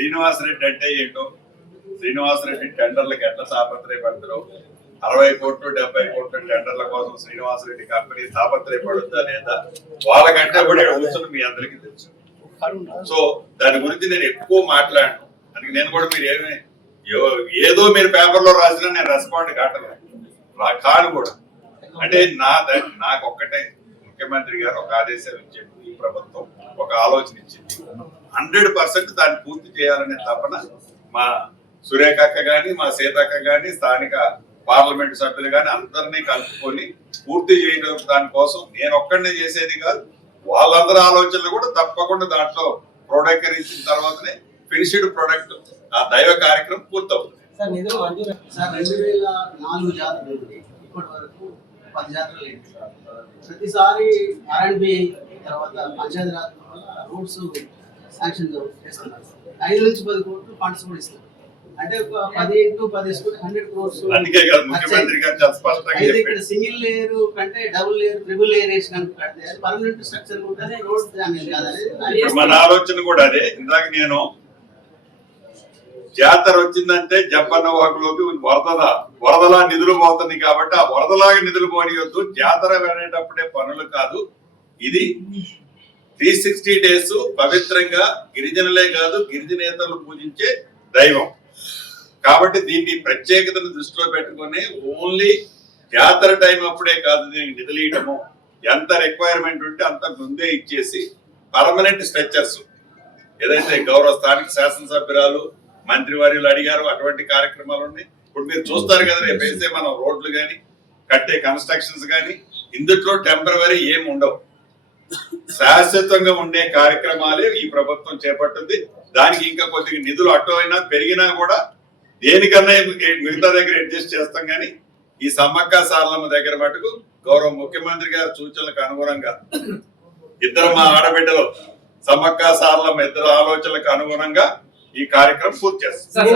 శ్రీనివాసరెడ్డి అంటే ఏంటో, శ్రీనివాసరెడ్డి టెండర్లకు ఎట్లా తాపత్రయపడతారో, 60 కోట్లు 70 కోట్ల టెండర్ల కోసం శ్రీనివాసరెడ్డి కంపెనీ తాపత్రయపడుద్దా లేదా వాళ్ళకంటే కూడా కూర్చొని మీ అందరికీ తెలుసు. సో దాని గురించి నేను ఎక్కువ మాట్లాడను. అందుకే నేను కూడా మీరు ఏదో మీరు పేపర్లో రాసినా నేను రెస్పాండ్ కాను కూడా. అంటే నాకు ఒక్కటే, ముఖ్యమంత్రి గారు ఒక ఆదేశాలు ఇచ్చారు, ఈ ప్రభుత్వం ఒక ఆలోచన ఇచ్చింది, 100% దాన్ని పూర్తి చేయాలనే తపన మా సురేఖక్క గాని మా సీతక్క గాని స్థానిక పార్లమెంట్ సభ్యులు గాని అందరినీ కలుపుకొని పూర్తి చేయడం దానికోసం నేను ఒక్కడనే చేసేది కాదు, వాళ్ళందరి ఆలోచనలు కూడా తప్పకుండా దాంట్లో ప్రోడక్టీకరించిన తర్వాతనే ఫినిష్డ్ ప్రొడక్ట్ ఆ దైవ కార్యక్రమం పూర్తవుతుంది. 2004 జాతరలు ఇప్పటి వరకు 10 జాతరలు లేదు. ప్రతిసారి R&B తర్వాత పంచాయతీరాజ్ రూట్స్ శాంక్షన్ చేస్తున్నారు. 5 నుంచి 10 కోట్లు ఫండ్స్ కూడా ఇస్తారు. అంటే 10 into 10 100 crores. అందుకే కదా ముఖ్యమంత్రి గారు చాలా స్పష్టంగా చెప్పారు, ఇక్కడ సింగిల్ లేయర్ కంటే డబుల్ లేయర్ ట్రిపుల్ లేయర్ వేసినాక కడితే పర్మనెంట్ స్ట్రక్చర్ ఉంటుంది, రోడ్ డ్యామేజ్ కాదని మన ఆలోచన కూడా అదే. ఇందాక నేను జాతర వచ్చిందంటే జప్పన్న వాకులోకి వరదలా నిధులు పోతుంది కాబట్టి ఆ వరదలాగా నిధులు పోనీయొద్దు, జాతర వెళ్ళేటప్పుడే పనులు కాదు. ఇది 360 days పవిత్రంగా గిరిజనులే కాదు గిరిజనేతలు పూజించే దైవం కాబట్టి దీన్ని ప్రత్యేకతను దృష్టిలో పెట్టుకుని ఓన్లీ జాతర టైం అప్పుడే కాదు దీనికి నిధులు ఇవ్వటము, ఎంత రిక్వైర్మెంట్ ఉంటే అంత ముందే ఇచ్చేసి పర్మనెంట్ స్ట్రక్చర్స్ ఏదైతే గౌరవ స్థానిక శాసనసభ్యురాలు మంత్రివర్యులు అడిగారు అటువంటి కార్యక్రమాలు ఉన్నాయి. ఇప్పుడు మీరు చూస్తారు కదా, రేపు వేసే మనం రోడ్లు కానీ కట్టే కన్స్ట్రక్షన్స్ కానీ ఇందులో టెంపరవరీ ఏమి ఉండవు, శాశ్వతంగా ఉండే కార్యక్రమాలే ఈ ప్రభుత్వం చేపట్టింది. దానికి ఇంకా కొద్దిగా నిధులు అటు అయినా పెరిగినా కూడా దేనికన్నా మిగతా దగ్గర అడ్జస్ట్ చేస్తాం. కానీ ఈ సమ్మక్క సారలమ్మ దగ్గర మటుకు గౌరవ ముఖ్యమంత్రి గారి సూచనలకు అనుగుణంగా ఇద్దరు మా ఆడబిడ్డలు సమ్మక్క సారలమ్మ ఇద్దరు ఆలోచనలకు అనుగుణంగా ఈ కార్యక్రమం పూర్తి చేస్తాం.